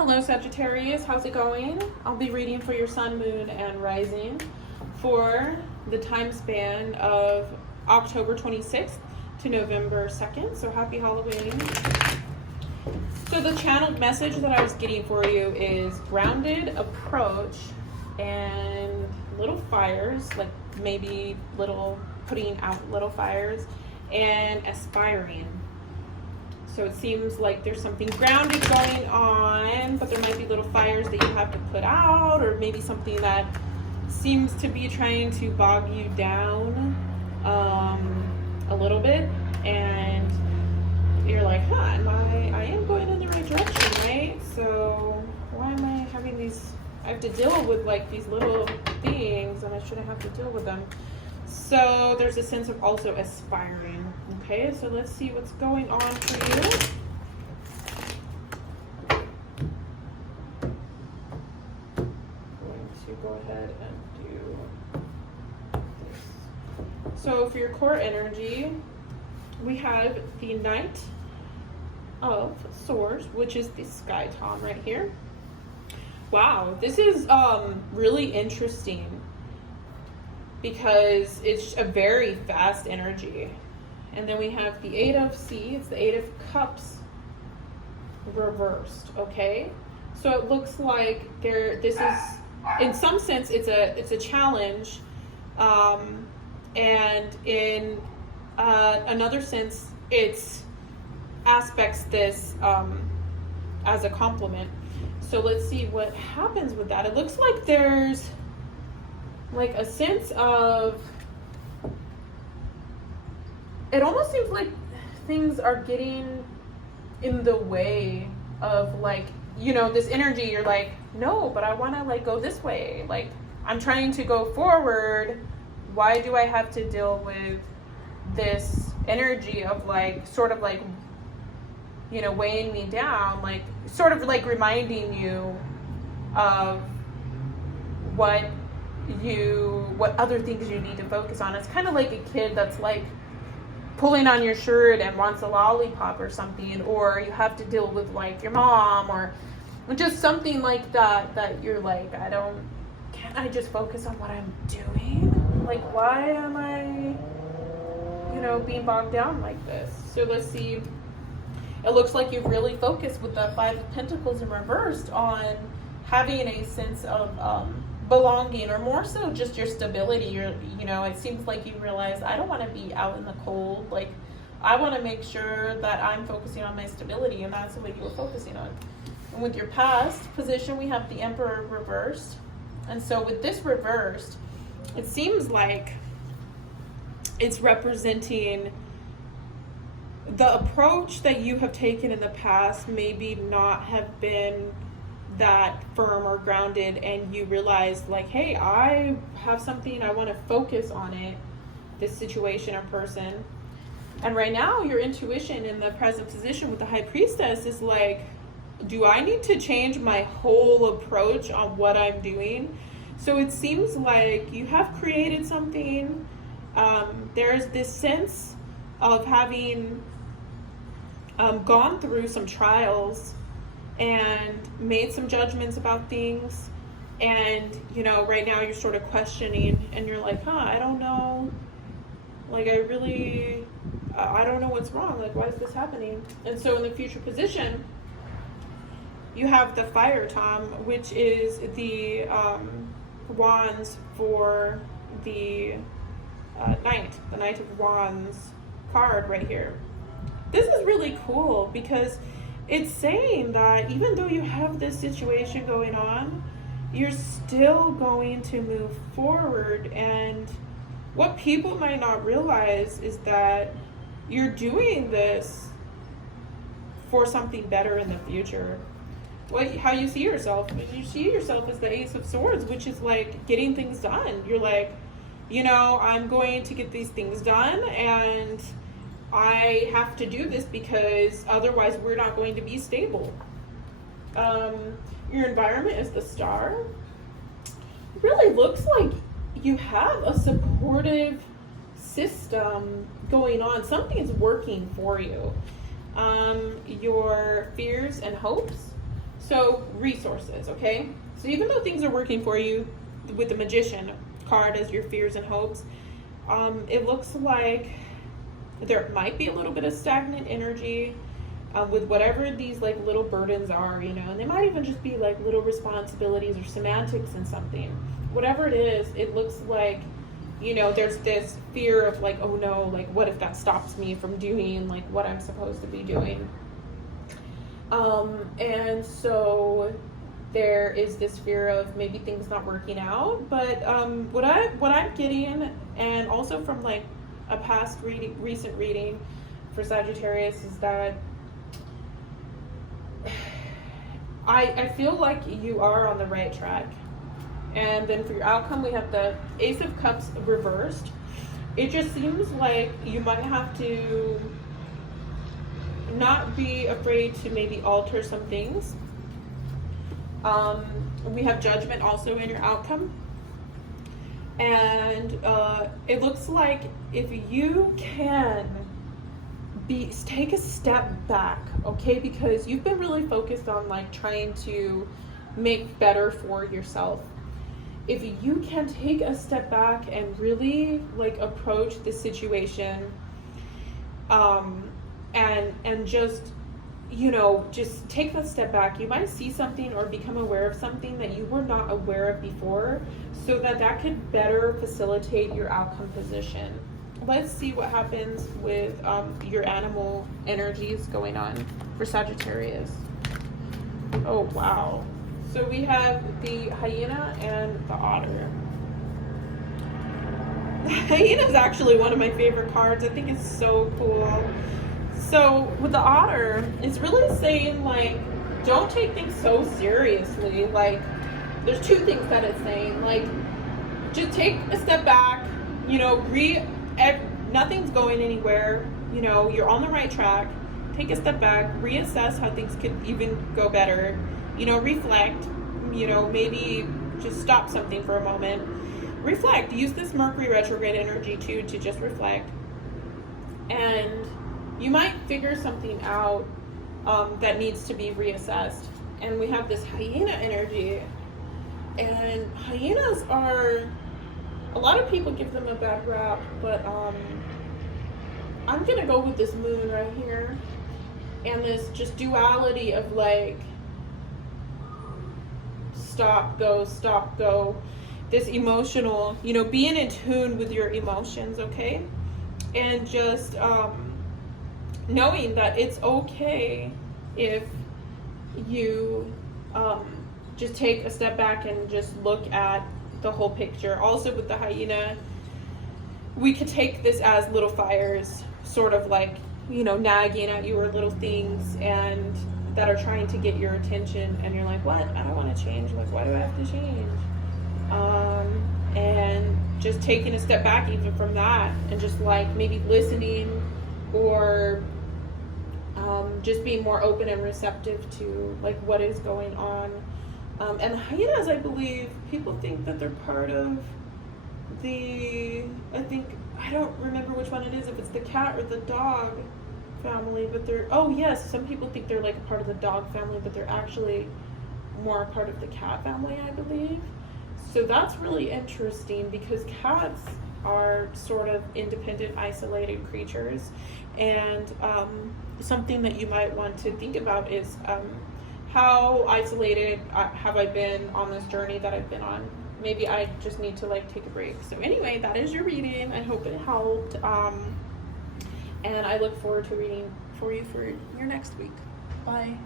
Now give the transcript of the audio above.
Hello Sagittarius, how's it going? I'll be reading for your sun, moon, and rising for the time span of October 26th to November 2nd. So happy Halloween. So the channeled message that I was getting for you is grounded approach and little fires, like maybe putting out little fires, and aspiring. So it seems like there's something grounded going on, but there might be little fires that you have to put out, or maybe something that seems to be trying to bog you down a little bit, and you're like, I am going in the right direction, right? So why am I having these, I have to deal with like these little things, and I shouldn't have to deal with them. So there's a sense of also aspiring. Okay, so let's see what's going on for you. I'm going to go ahead and do this. So for your core energy, we have the Knight of Swords, which is the Sky Tom right here. Wow, this is really interesting because it's a very fast energy. And then we have the Eight of It's the Eight of Cups reversed, okay? So it looks like this is, in some sense, it's a challenge, and in another sense, it's aspects this as a compliment. So let's see what happens with that. It looks like there's like a sense of, it almost seems like things are getting in the way of, like, you know, this energy. You're like, no, but I want to like go this way. Like, I'm trying to go forward. Why do I have to deal with this energy of like, sort of like, you know, weighing me down, like sort of like reminding you of what other things you need to focus on. It's kind of like a kid that's like pulling on your shirt and wants a lollipop or something, or you have to deal with like your mom or just something like that you're like, can't I just focus on what I'm doing? Like, why am I, you know, being bogged down like this? So let's see. It looks like you've really focused with the Five of Pentacles in reversed on having a sense of belonging, or more so just your stability. You know, it seems like you realize, I don't want to be out in the cold. Like, I want to make sure that I'm focusing on my stability, and that's what you were focusing on. And with your past position, we have the Emperor reversed. And so with this reversed, it seems like it's representing the approach that you have taken in the past, maybe not have been that firm or grounded, and you realize like, hey, I have something, I want to focus on it, this situation or person. And right now your intuition in the present position with the High Priestess is like, do I need to change my whole approach on what I'm doing? So it seems like you have created something. There's this sense of having gone through some trials and made some judgments about things, and you know, right now you're sort of questioning, and you're like, I don't know, like I don't know what's wrong, like why is this happening? And so in the future position, you have the Fire Tom, which is the wands for the Knight of Wands card right here. This is really cool because it's saying that even though you have this situation going on, you're still going to move forward. And what people might not realize is that you're doing this for something better in the future. How you see yourself. You see yourself as the Ace of Swords, which is like getting things done. You're like, you know, I'm going to get these things done, and I have to do this because otherwise we're not going to be stable. Your environment is the Star. It really looks like you have a supportive system going on. Something's working for you. Your fears and hopes So resources, okay? So even though things are working for you with the Magician card as your fears and hopes, it looks like there might be a little bit of stagnant energy with whatever these like little burdens are, you know, and they might even just be like little responsibilities or semantics in something. Whatever it is, it looks like, you know, there's this fear of like, oh no, like what if that stops me from doing like what I'm supposed to be doing? And so there is this fear of maybe things not working out. But what I'm getting, and also from like a past recent reading for Sagittarius, is that I feel like you are on the right track. And then for your outcome, we have the Ace of Cups reversed. It just seems like you might have to not be afraid to maybe alter some things. We have Judgment also in your outcome. And it looks like if you can take a step back, okay? Because you've been really focused on like trying to make better for yourself. If you can take a step back and really like approach the situation, and just, you know, just take that step back, you might see something or become aware of something that you were not aware of before, so that could better facilitate your outcome position. Let's see what happens with your animal energies going on for Sagittarius. Oh, wow. So we have the hyena and the otter. The hyena is actually one of my favorite cards. I think it's so cool. So with the otter, it's really saying like, don't take things so seriously. Like, there's two things that it's saying. Like, just take a step back, you know, nothing's going anywhere, you know, you're on the right track. Take a step back, reassess how things could even go better, you know, reflect, you know, maybe just stop something for a moment, reflect, use this Mercury retrograde energy too to just reflect, and you might figure something out that needs to be reassessed. And we have this hyena energy, and hyenas are, a lot of people give them a bad rap, but I'm gonna go with this moon right here, and this just duality of like stop, go, this emotional, you know, being in tune with your emotions, okay? And just knowing that it's okay if you just take a step back and just look at the whole picture. Also with the hyena, we could take this as little fires, sort of like, you know, nagging at you, or little things and that are trying to get your attention, and you're like, what? I don't want to change. Like, why do I have to change? And just taking a step back even from that, and just like maybe listening, or just being more open and receptive to like what is going on. And the hyenas, I believe, people think that they're part of the, I don't remember which one it is, if it's the cat or the dog family, but they're, oh yes, some people think they're like a part of the dog family, but they're actually more a part of the cat family, I believe. So that's really interesting, because cats are sort of independent, isolated creatures. And something that you might want to think about is how isolated have I been on this journey that I've been on. Maybe I just need to like take a break. So anyway, that is your reading. I hope it helped. And I look forward to reading for you for your next week. Bye.